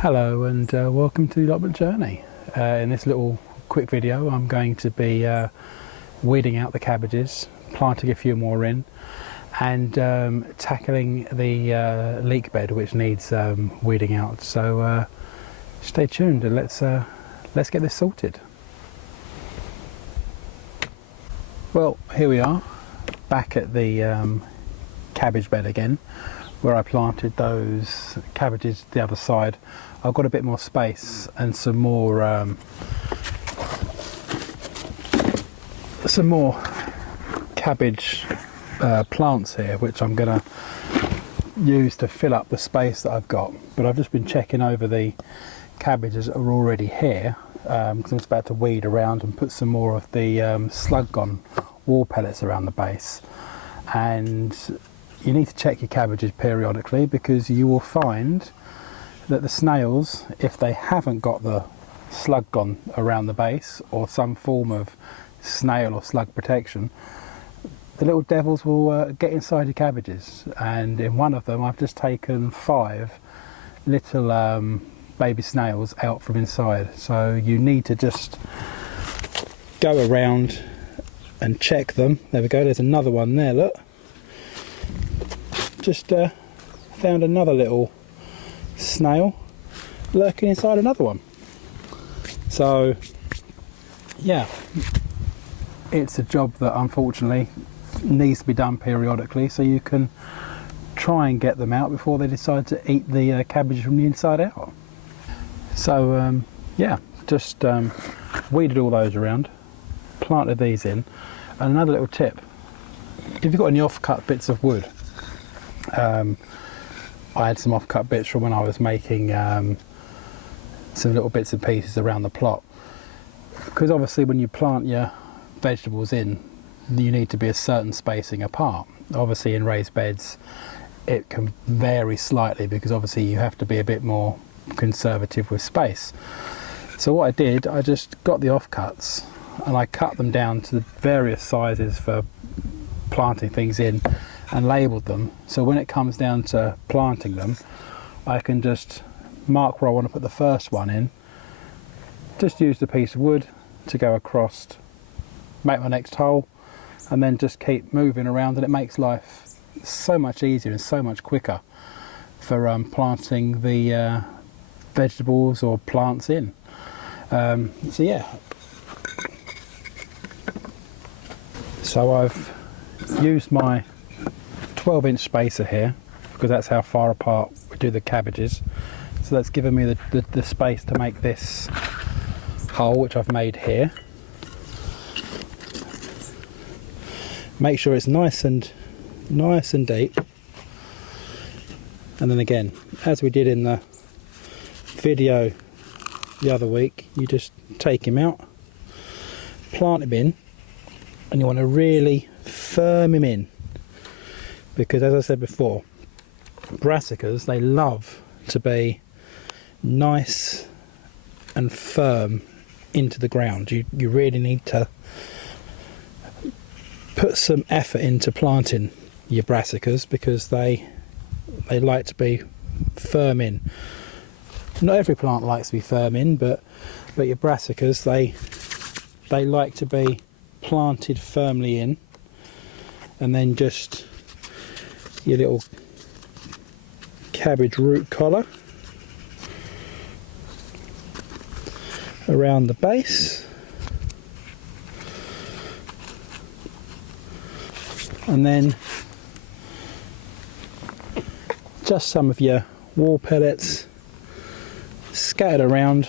Hello and welcome to the allotment journey. In this little quick video I'm going to be weeding out the cabbages, planting a few more in, and tackling the leek bed which needs weeding out. So stay tuned and let's get this sorted. Well, here we are back at the cabbage bed again, where I planted those cabbages the other side. I've got a bit more space and some more cabbage plants here, which I'm going to use to fill up the space that I've got. But I've just been checking over the cabbages that are already here, because I'm just about to weed around and put some more of the slug gone wall pellets around the base. And you need to check your cabbages periodically, because you will find that the snails, if they haven't got the slug gone around the base or some form of snail or slug protection, the little devils will get inside your cabbages. And in one of them I've just taken 5 little baby snails out from inside. So you need to just go around and check them. There we go, there's another one there, look. Just found another little snail lurking inside another one. So yeah, it's a job that unfortunately needs to be done periodically, so you can try and get them out before they decide to eat the cabbage from the inside out. So yeah, just weeded all those around, planted these in. And another little tip, if you've got any off-cut bits of wood, I had some off-cut bits from when I was making some little bits and pieces around the plot, because obviously when you plant your vegetables in, you need to be a certain spacing apart. Obviously in raised beds it can vary slightly, because obviously you have to be a bit more conservative with space. So what I did, I just got the offcuts and I cut them down to the various sizes for planting things in and labelled them, so when it comes down to planting them I can just mark where I want to put the first one in, just use the piece of wood to go across, make my next hole, and then just keep moving around, and it makes life so much easier and so much quicker for planting the vegetables or plants in. So yeah, so I've used my 12-inch spacer here, because that's how far apart we do the cabbages. So that's given me the space to make this hole, which I've made here. Make sure it's nice and deep. And then again, as we did in the video the other week, you just take him out, plant him in, and you want to really firm him in, because as I said before, brassicas, they love to be nice and firm into the ground. You really need to put some effort into planting your brassicas, because they like to be firm in. Not every plant likes to be firm in, but your brassicas, they like to be planted firmly in, and then just your little cabbage root collar around the base, and then just some of your wall pellets scattered around.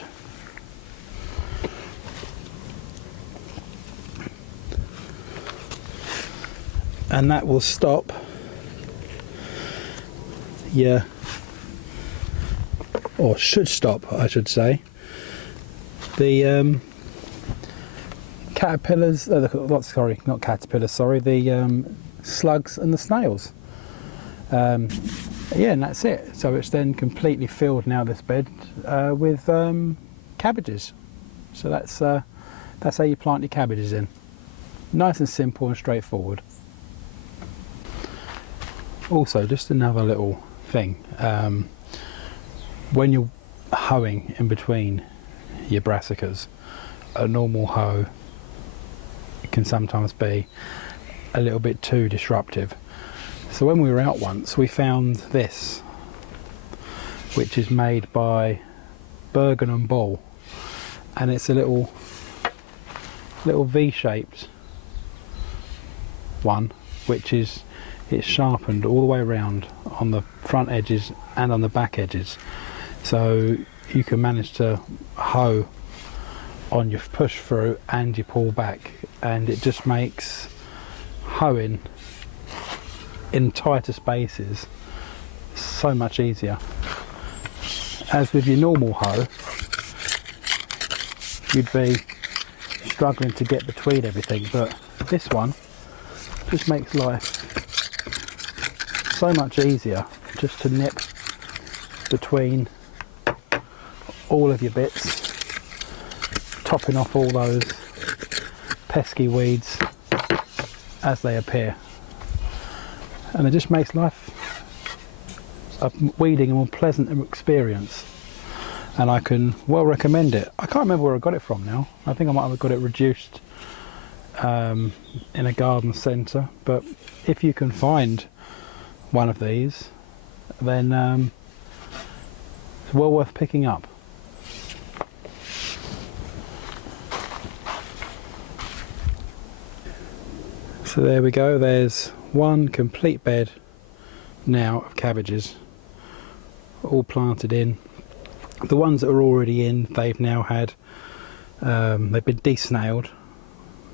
And that will stop or should stop, I should say, the caterpillars, sorry, not caterpillars, sorry, the slugs and the snails. Yeah, and that's it. So it's then completely filled now, this bed, with cabbages. So that's how you plant your cabbages in. Nice and simple and straightforward. Also, just another little thing, when you're hoeing in between your brassicas. A normal hoe can sometimes be a little bit too disruptive. So when we were out once, we found this, which is made by Bergen & Ball, and it's a little V-shaped one, which is, it's sharpened all the way around on the front edges and on the back edges, so you can manage to hoe on your push through and your pull back, and it just makes hoeing in tighter spaces so much easier. As with your normal hoe, you'd be struggling to get between everything, but this one just makes life so much easier, just to nip between all of your bits, topping off all those pesky weeds as they appear, and it just makes life weeding a more pleasant experience, and I can well recommend it. I can't remember where I got it from now. I think I might have got it reduced in a garden centre, but if you can find one of these, then it's well worth picking up. So there we go, there's one complete bed now of cabbages, all planted in. The ones that are already in, they've now had, they've been desnailed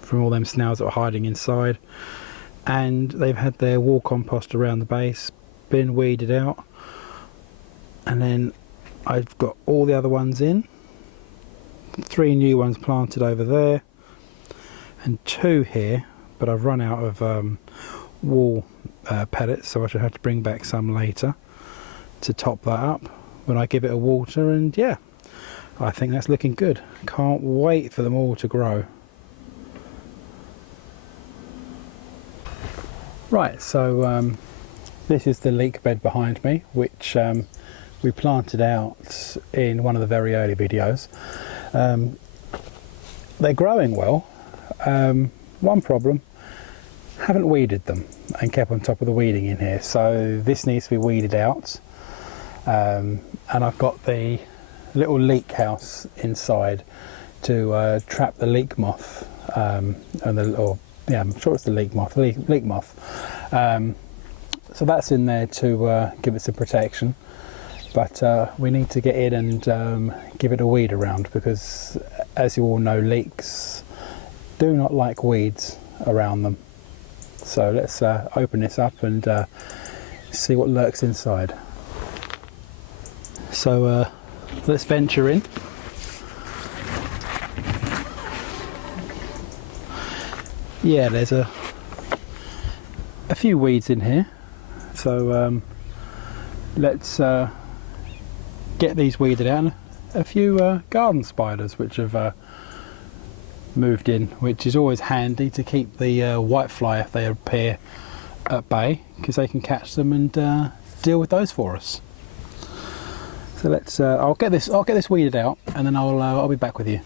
from all them snails that were hiding inside, and they've had their wall compost around the base, been weeded out, and then I've got all the other ones in, 3 new ones planted over there, and 2 here, but I've run out of wall pellets, so I should have to bring back some later to top that up when I give it a water. And yeah, I think that's looking good. Can't wait for them all to grow. Right, so this is the leek bed behind me, which we planted out in one of the very early videos. They're growing well. One problem, haven't weeded them and kept on top of the weeding in here, so this needs to be weeded out. And I've got the little leek house inside to trap the leek moth, and yeah, I'm sure it's the leek moth. So that's in there to give it some protection. But we need to get in and give it a weed around, because as you all know, leeks do not like weeds around them. So let's open this up and see what lurks inside. So let's venture in. Yeah, there's a few weeds in here, so let's get these weeded out. And a few garden spiders which have moved in, which is always handy to keep the whitefly, if they appear, at bay, because they can catch them and deal with those for us. So let's I'll get this weeded out, and then I'll be back with you.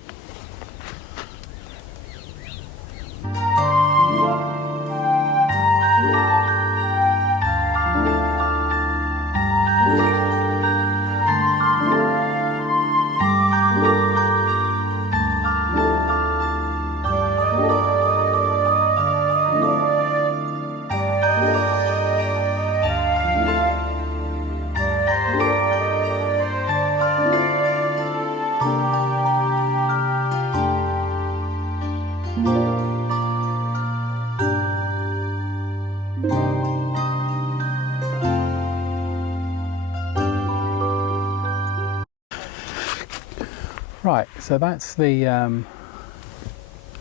Right, so that's the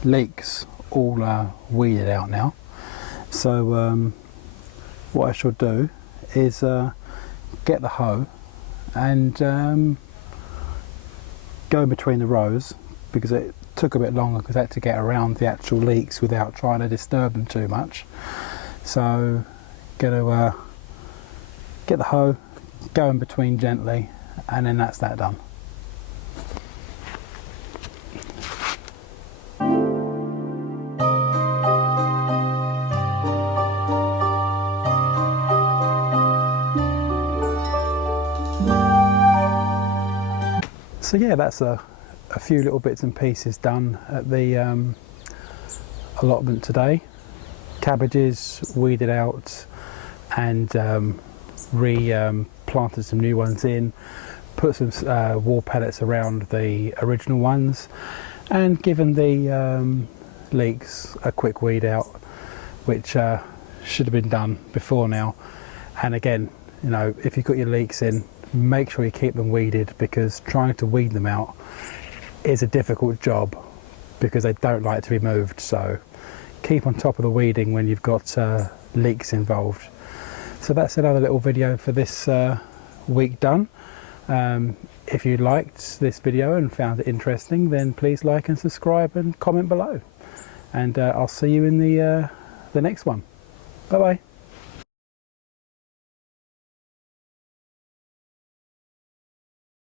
leeks all weeded out now. So what I shall do is get the hoe and go in between the rows, because it took a bit longer because I had to get around the actual leeks without trying to disturb them too much. So going to get the hoe, go in between gently, and then that's that done. So yeah, that's a few little bits and pieces done at the allotment today. Cabbages weeded out and planted some new ones in, put some wall pellets around the original ones, and given the leeks a quick weed out, which should have been done before now. And again, you know, if you've got your leeks in, make sure you keep them weeded, because trying to weed them out is a difficult job because they don't like to be moved. So keep on top of the weeding when you've got leeks involved. So that's another little video for this week done. If you liked this video and found it interesting, then please like and subscribe and comment below. And I'll see you in the next one. Bye bye.